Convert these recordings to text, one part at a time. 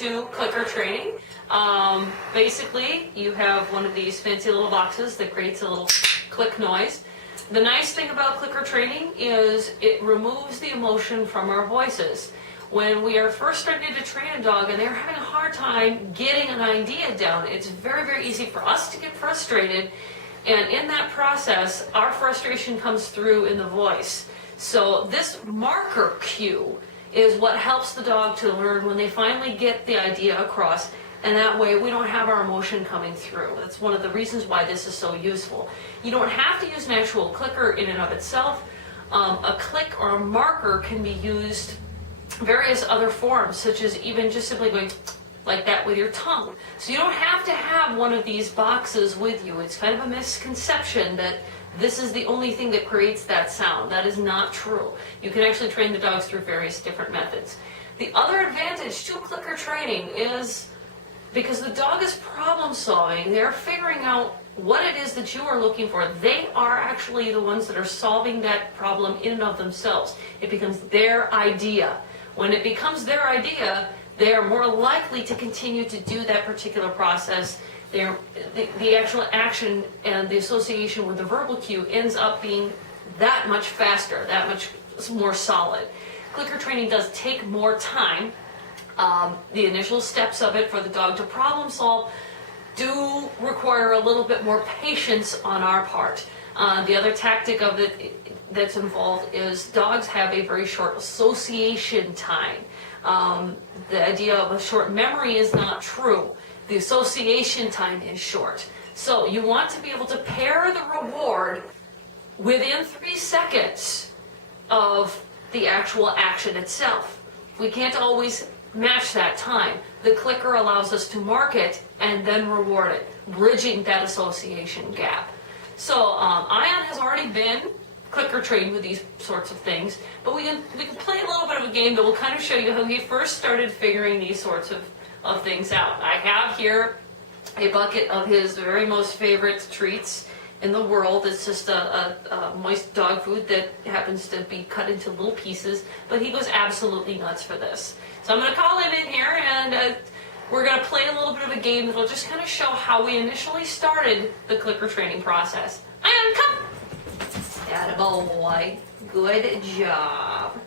to clicker training. Basically, you have one of these fancy little boxes that creates a little click noise. The nice thing about clicker training is it removes the emotion from our voices. When we are first starting to train a dog and they're having a hard time getting an idea down, it's very, very easy for us to get frustrated. And in that process, our frustration comes through in the voice. So this marker cue is what helps the dog to learn when they finally get the idea across, and that way we don't have our emotion coming through. That's one of the reasons why this is so useful. You don't have to use an actual clicker in and of itself. A click or a marker can be used various other forms, such as even just simply going like that with your tongue. So you don't have to have one of these boxes with you. It's kind of a misconception that this is the only thing that creates that sound. That is not true. You can actually train the dogs through various different methods. The other advantage to clicker training is because the dog is problem solving, they're figuring out what it is that you are looking for. They are actually the ones that are solving that problem in and of themselves. It becomes their idea. When it becomes their idea, they are more likely to continue to do that particular process. The actual action and the association with the verbal cue ends up being that much faster, that much more solid. Clicker training does take more time. The initial steps of it for the dog to problem solve do require a little bit more patience on our part. The other tactic of it that's involved is dogs have a very short association time. The idea of a short memory is not true. The association time is short. So you want to be able to pair the reward within 3 seconds of the actual action itself. We can't always match that time. The clicker allows us to mark it and then reward it, bridging that association gap. So Ion has already been clicker trained with these sorts of things, but we can play a little bit of a game that will kind of show you how he first started figuring these sorts of things out. I have here a bucket of his very most favorite treats in the world. It's just a moist dog food that happens to be cut into little pieces, but he goes absolutely nuts for this. So I'm going to call him in here, and we're going to play a little bit of a game that will just kind of show how we initially started the clicker training process. Ion, come! Attaboy. Good job.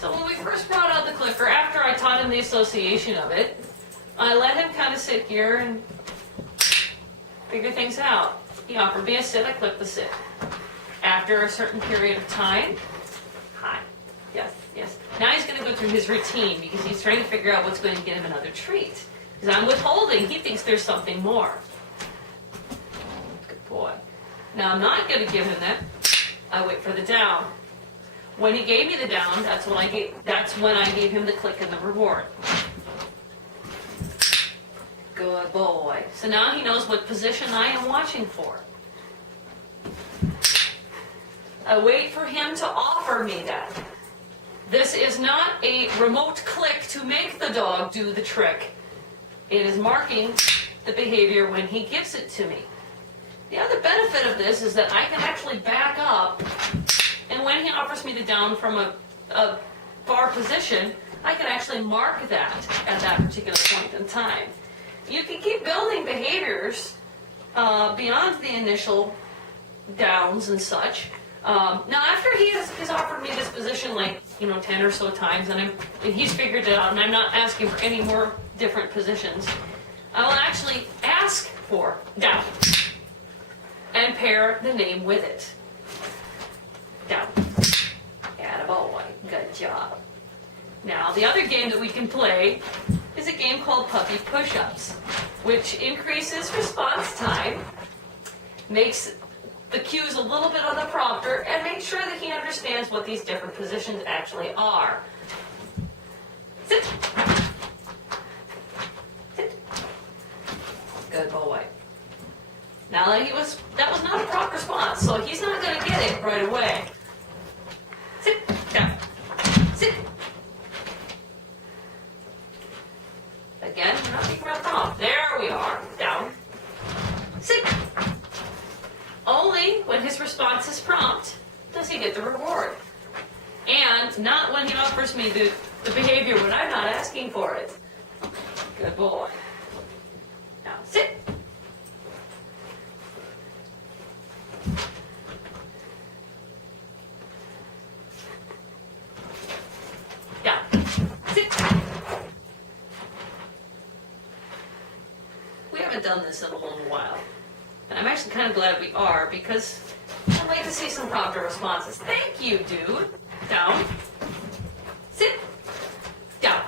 So when we first brought out the clicker, after I taught him the association of it, I let him kind of sit here and figure things out. He offered me a sit, I clicked the sit. After a certain period of time, hi, yes, yes. Now he's going to go through his routine because he's trying to figure out what's going to get him another treat. Because I'm withholding, he thinks there's something more. Good boy. Now I'm not going to give him that. I wait for the down. When he gave me the down, that's when I gave him the click and the reward. Good boy. So now he knows what position I am watching for. I wait for him to offer me that. This is not a remote click to make the dog do the trick. It is marking the behavior when he gives it to me. The other benefit of this is that I can actually back up, and when he offers me the down from a far position, I can actually mark that at that particular point in time. You can keep building behaviors beyond the initial downs and such. Now, after he has offered me this position like 10 or so times, and he's figured it out, and I'm not asking for any more different positions, I will actually ask for down and pair the name with it. Down. Attaboy. Good job. Now, the other game that we can play is a game called Puppy Push-Ups, which increases response time, makes the cues a little bit on the prompter, and makes sure that he understands what these different positions actually are. Sit. Sit. Good boy. Now that was not a prompt response, so he's not going to get it right away. Sit. Down. Sit. Again, not being real prompt. There we are. Down. Sit. Only when his response is prompt does he get the reward. And not when he offers me the behavior when I'm not asking for it. Good boy. Now sit. Down. Sit. We haven't done this in a little while. And I'm actually kind of glad we are because I'd like to see some prompter responses. Thank you, dude. Down. Sit. Down.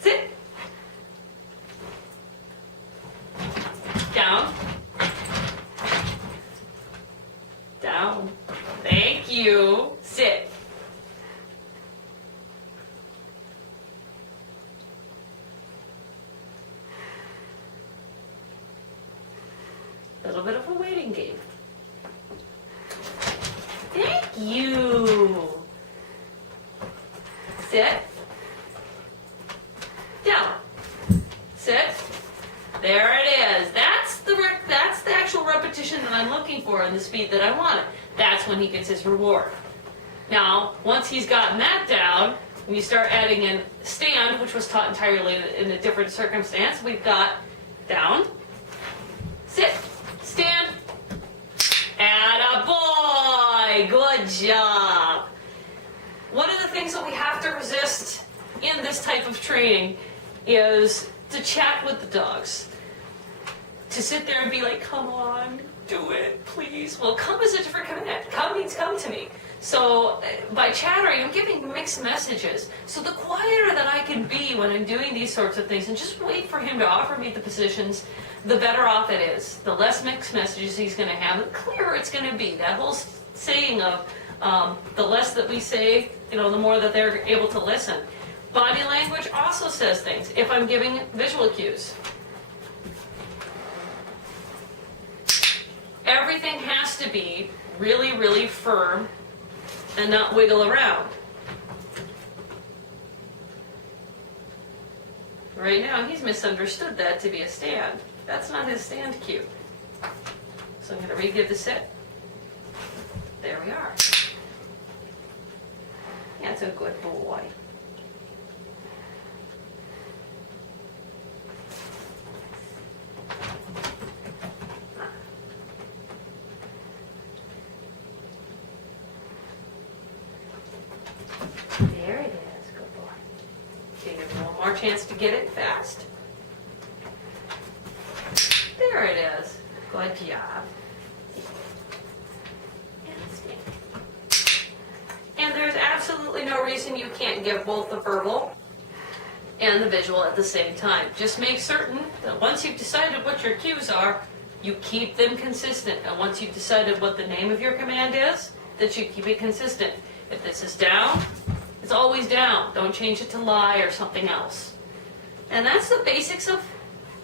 Sit. Down. Down. Thank you. Sit. A little bit of a waiting game. Thank you. Sit. Down. Sit. There it is. That's the actual repetition that I'm looking for and the speed that I want. That's when he gets his reward. Now, once he's gotten that down, when you start adding in stand, which was taught entirely in a different circumstance, we've got down, sit, stand, attaboy, good job. One of the things that we have to resist in this type of training is to chat with the dogs. To sit there and be like, come on, do it, please. Well, come is a different command. Come means come to me. So by chattering, I'm giving mixed messages. So the quieter that I can be when I'm doing these sorts of things and just wait for him to offer me the positions, the better off it is. The less mixed messages he's going to have, the clearer it's going to be. That whole saying of the less that we say, the more that they're able to listen. Body language also says things. If I'm giving visual cues, everything has to be really, really firm and not wiggle around. Right now, he's misunderstood that to be a stand. That's not his stand cue. So I'm going to re-give the sit. There we are. That's a good boy. There it is, good boy. Give him one more chance to get it fast. There it is. Good job. And there's absolutely no reason you can't give both the verbal and the visual at the same time. Just make certain that once you've decided what your cues are, you keep them consistent. And once you've decided what the name of your command is, that you keep it consistent. If this is down, it's always down. Don't change it to lie or something else. And that's the basics of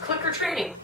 clicker training.